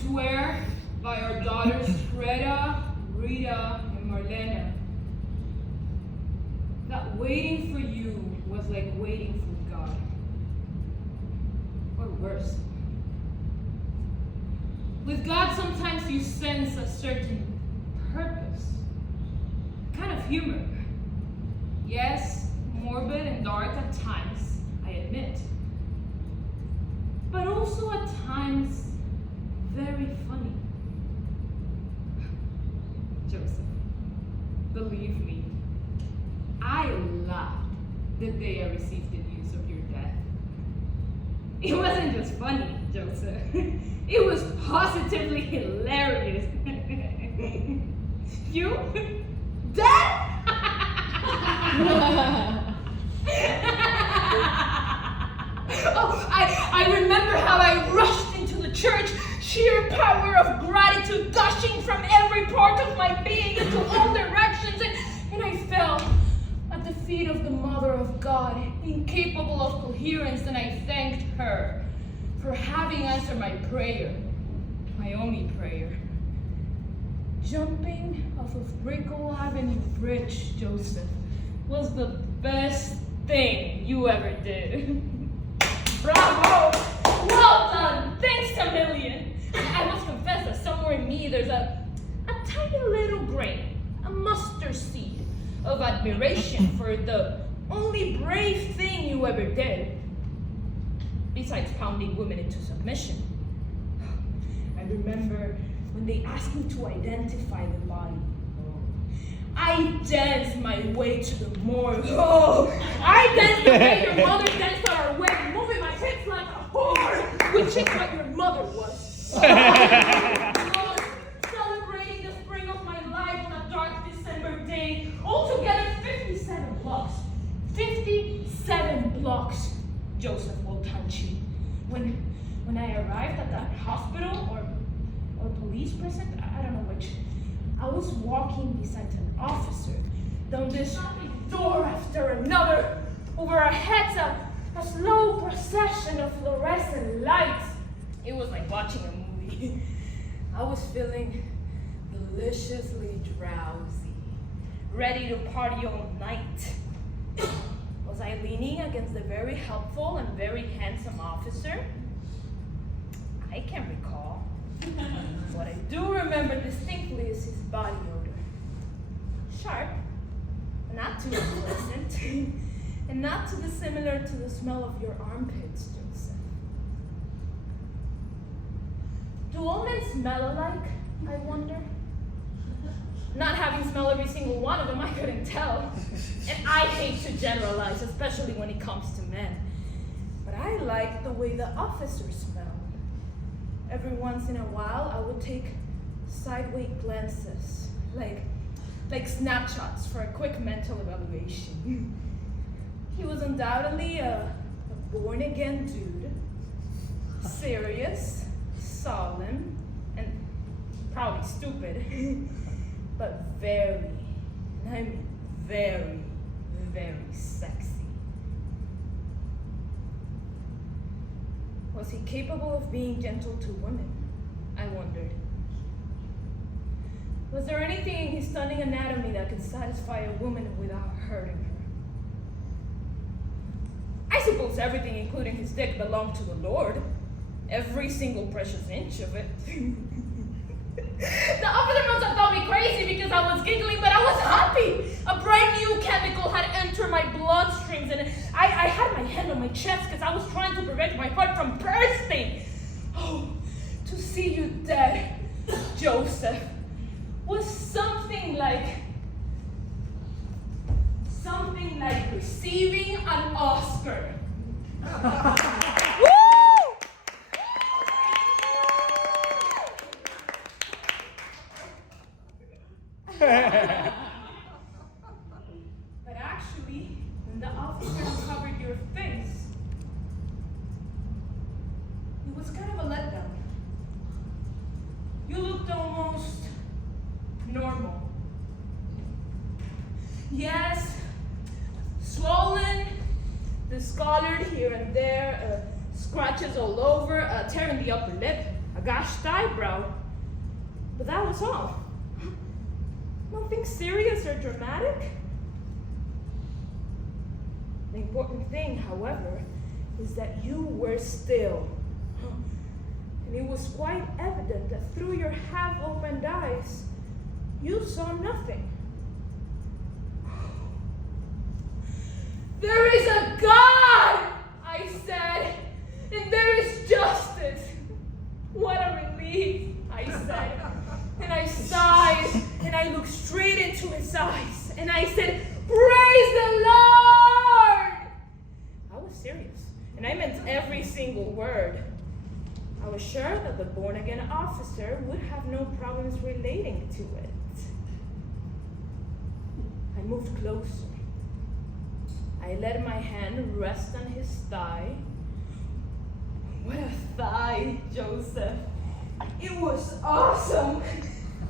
swear by our daughters Greta, Rita, and Marlena that waiting for you was like waiting for God. Or worse. With God, sometimes you sense a certain purpose, kind of humor. Yes, morbid and dark at times, I admit. But also at times, very funny. Joseph, believe me, I laughed the day I received the news of your death. It wasn't just funny, Joseph. It was positively hilarious. You? Dead? Oh, I remember how I rushed into the church, sheer power of gratitude gushing from every part of my being into all directions, and I fell at the feet of the Mother of God, incapable of coherence, and I thanked her for having answered my prayer, my only prayer. Jumping off of Brickell Avenue Bridge, Joseph, was the best thing you ever did. Bravo! Well done! Thanks a million! I must confess that somewhere in me there's a tiny little grain, a mustard seed of admiration for the only brave thing you ever did, besides pounding women into submission. I remember when they asked me to identify the body. I danced my way to the morgue. Oh, I danced the way your mother danced on our wedding, moving my hips like a whore, which is what your mother was. Celebrating the spring of my life on a dark December day. Altogether 57 blocks. 57 blocks, Joseph will touch you. When I arrived at that hospital or police precinct, I don't know which, I was walking beside an officer down this door after another. Over our heads, a slow procession of fluorescent lights. It was like watching a movie. I was feeling deliciously drowsy, ready to party all night. Was I leaning against a very helpful and very handsome officer? I can't recall. What I do remember distinctly is his body odor. Sharp, not too unpleasant, and not too dissimilar to the smell of your armpits, Joseph. Do all men smell alike, I wonder? Not having smelled every single one of them, I couldn't tell. And I hate to generalize, especially when it comes to men. But I like the way the officers smell. Every once in a while, I would take sideways glances, like snapshots for a quick mental evaluation. He was undoubtedly a born-again dude, serious, solemn, and probably stupid, but very, and I mean very, very sexy. Was he capable of being gentle to women? I wondered. Was there anything in his stunning anatomy that could satisfy a woman without hurting her? I suppose everything, including his dick, belonged to the Lord. Every single precious inch of it. The officer must have thought me crazy because I was giggling, but I was happy. A brand new chemical had entered my bloodstreams, and I had my hand on my chest because I was trying to prevent my heart from bursting. Oh, to see you dead, Joseph, was something like receiving an Oscar. But actually, when the officer uncovered your face, it was kind of a letdown. You looked almost normal. Yes, swollen, discolored here and there, scratches all over, tear in the upper lip, a gashed eyebrow. But that was all. Nothing serious or dramatic. The important thing, however, is that you were still. And it was quite evident that through your half-opened eyes, you saw nothing. There is a God, I said, and there is justice. What a relief, I said. And I sighed, and I looked straight into his eyes, and I said, praise the Lord! I was serious, and I meant every single word. I was sure that the born-again officer would have no problems relating to it. I moved closer. I let my hand rest on his thigh. What a thigh, Joseph. It was awesome.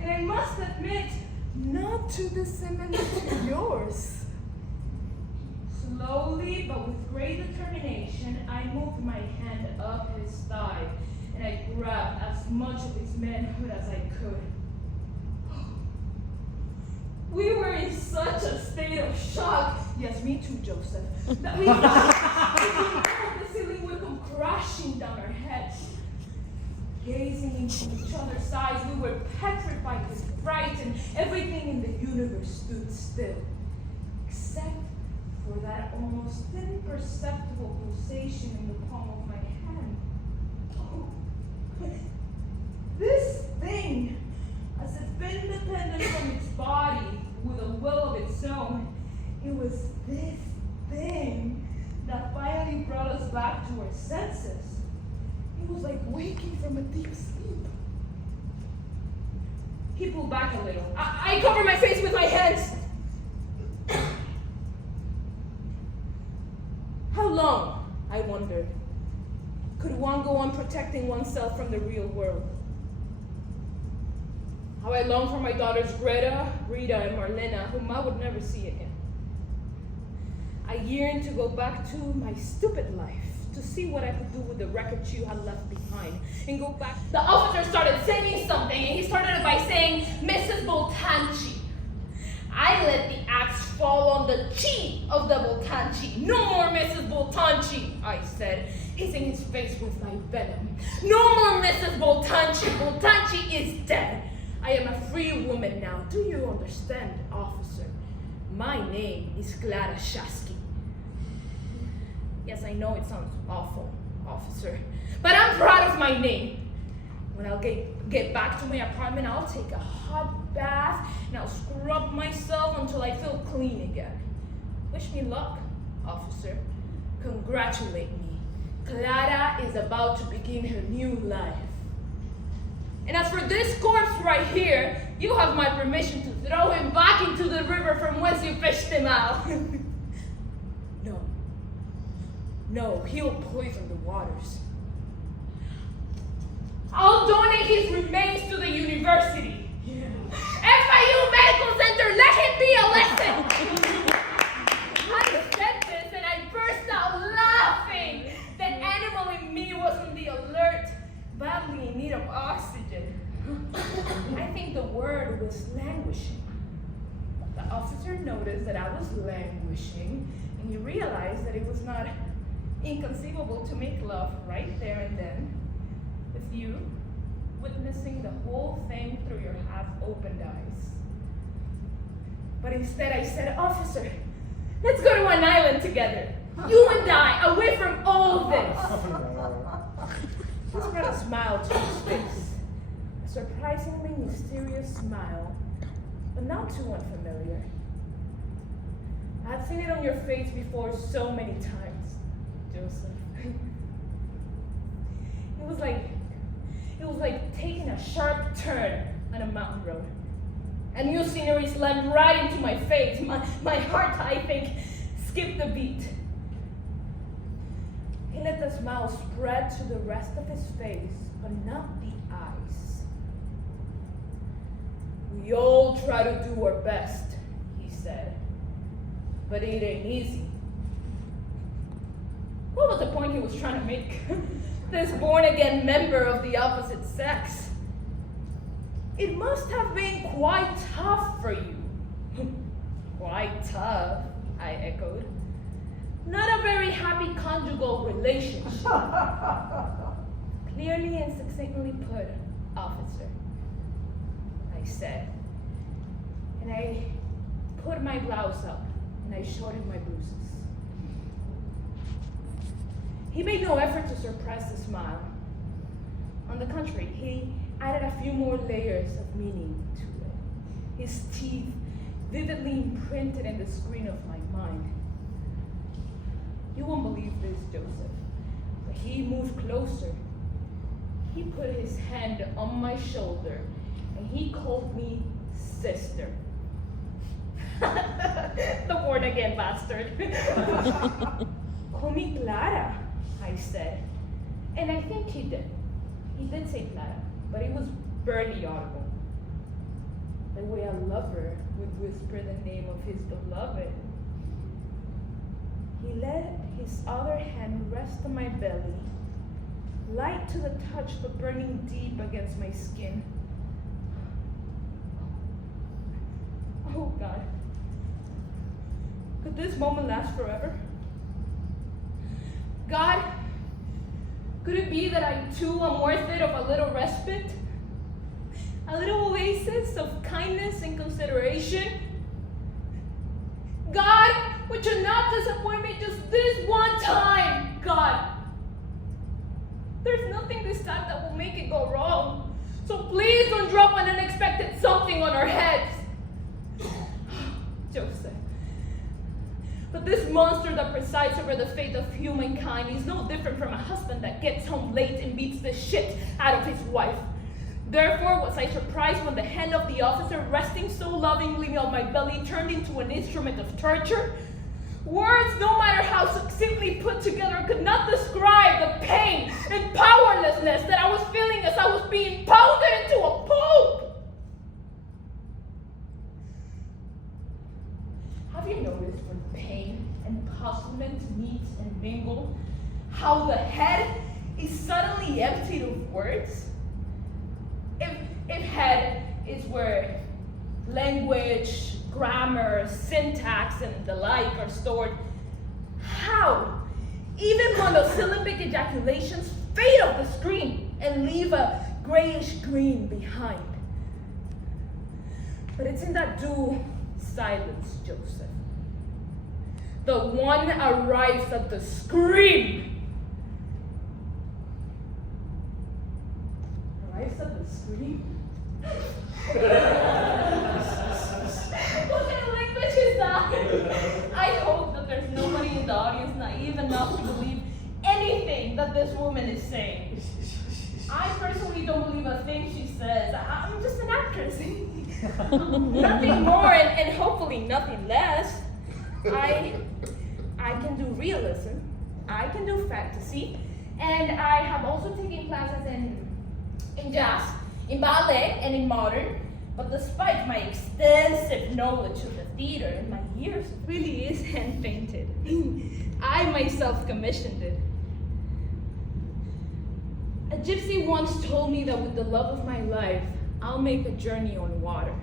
And I must admit, not too dissimilar to yours. Slowly, but with great determination, I moved my hand up his thigh, and I grabbed as much of his manhood as I could. We were in such a state of shock, yes, me too, Joseph, that we thought the ceiling would come crashing down our heads. Gazing into each other's eyes, we were petrified with fright, and everything in the universe stood still, except for that almost imperceptible pulsation in the palm of my hand. Oh, this thing, as if independent from its body, with a will of its own, it was this thing that finally brought us back to our senses. It was like waking from a deep sleep. He pulled back a little. I covered my face with my hands. How long, I wondered, could one go on protecting oneself from the real world? How I longed for my daughters Greta, Rita, and Marlena, whom I would never see again. I yearned to go back to my stupid life, to see what I could do with the wreckage you had left behind, and go back. The officer started saying something, and he started by saying, Mrs. Voltanchi. I let the axe fall on the cheek of the Voltanchi. No more Mrs. Voltanchi, I said, hitting his face with my venom. No more Mrs. Voltanchi. Voltanchi is dead. I am a free woman now. Do you understand, officer? My name is Clara Shasky. Yes, I know it sounds awful, officer, but I'm proud of my name. When I'll get back to my apartment, I'll take a hot bath and I'll scrub myself until I feel clean again. Wish me luck, officer. Congratulate me. Clara is about to begin her new life. And as for this corpse right here, you have my permission to throw him back into the river from whence you fished him out. No, he'll poison the waters. I'll donate his remains to the university. Yeah. FIU Medical Center, let him be a lesson. I said this and I burst out laughing. That animal in me was on the alert, badly in need of oxygen. I think the word was languishing. The officer noticed that I was languishing, and he realized that it was not inconceivable to make love right there and then, with you witnessing the whole thing through your half-opened eyes. But instead I said, officer, let's go to an island together. You and I, away from all this. He spread a smile to his face. A surprisingly mysterious smile, but not too unfamiliar. I'd seen it on your face before so many times, Joseph. It was like taking a sharp turn on a mountain road. A new scenery slammed right into my face. My heart, I think, skipped a beat. He let the smile spread to the rest of his face, but not the eyes. We all try to do our best, he said, but it ain't easy. What was the point he was trying to make? this born-again member of the opposite sex. It must have been quite tough for you. Quite tough, I echoed. Not a very happy conjugal relationship. Clearly and succinctly put, officer, I said. And I put my blouse up and I showed him my bruises. He made no effort to suppress the smile. On the contrary, he added a few more layers of meaning to it. His teeth vividly imprinted in the screen of my mind. You won't believe this, Joseph, but he moved closer. He put his hand on my shoulder and he called me sister. The born-again bastard. Call me Clara, I said. And I think he did. He did say Clara, but it was barely audible. The way a lover would whisper the name of his beloved. He let his other hand rest on my belly, light to the touch but burning deep against my skin. Oh God. Could this moment last forever? God, could it be that I too am worth it of a little respite? A little oasis of kindness and consideration? God, would you not disappoint me just this one time, God? There's nothing this time that will make it go wrong. So please don't drop an unexpected something on our heads. Joseph. But this monster that presides over the fate of humankind is no different from a husband that gets home late and beats the shit out of his wife. Therefore was I surprised when the hand of the officer resting so lovingly on my belly turned into an instrument of torture. Words, no matter how succinctly put together, could not describe the pain and powerlessness that I was feeling as I was being pounded into a pulp. Have you noticed when pain and puzzlement meet and mingle, how the head is suddenly emptied of words? If head is where language, grammar, syntax, and the like are stored, how even monosyllabic ejaculations fade off the screen and leave a grayish green behind? But it's in that dual silence, Joseph. The one arrives at the scream. Arrives at the scream? What kind of language is that? I hope that there's nobody in the audience naive enough to believe anything that this woman is saying. I personally don't believe a thing she says. I'm just an actress. Nothing more and hopefully nothing less. I can do realism, I can do fantasy, and I have also taken classes in jazz, in ballet, and in modern. But despite my extensive knowledge of the theater and my years, it really is hand-painted. I myself commissioned it. A gypsy once told me that with the love of my life, I'll make a journey on water.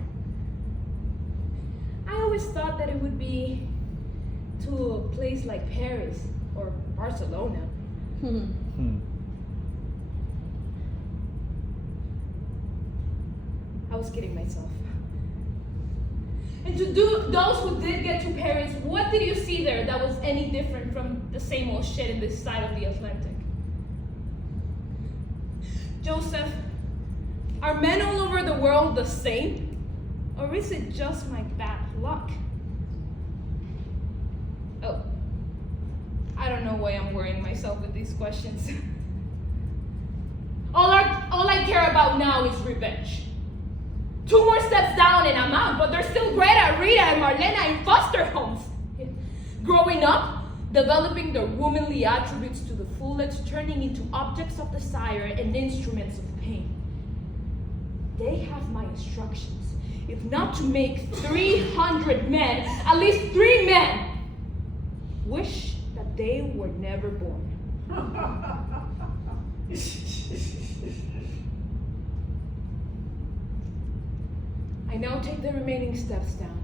I always thought that it would be to a place like Paris or Barcelona. I was kidding myself. And to those who did get to Paris, what did you see there that was any different from the same old shit in this side of the Atlantic? Joseph, are men all over the world the same? Or is it just my bad luck? Oh, I don't know why I'm worrying myself with these questions. All I care about now is revenge. 2 more steps down and I'm out, but there's still Greta, Rita, and Marlena in foster homes. Growing up, developing their womanly attributes to the fullest, turning into objects of desire and instruments of pain. They have my instructions. If not to make 300 men, at least 3 men wish that they were never born. I now take the remaining steps down.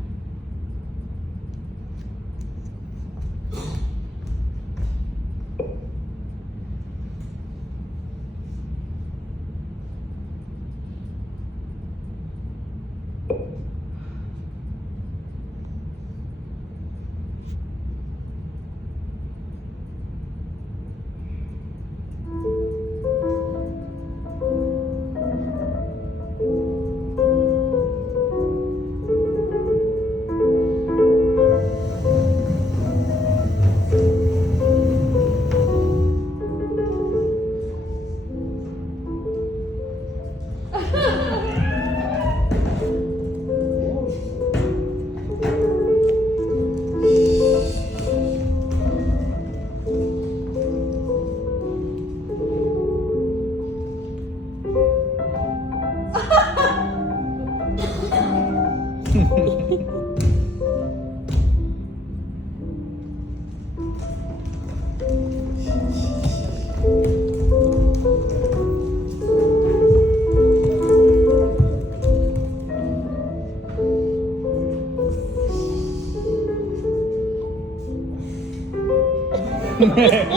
네.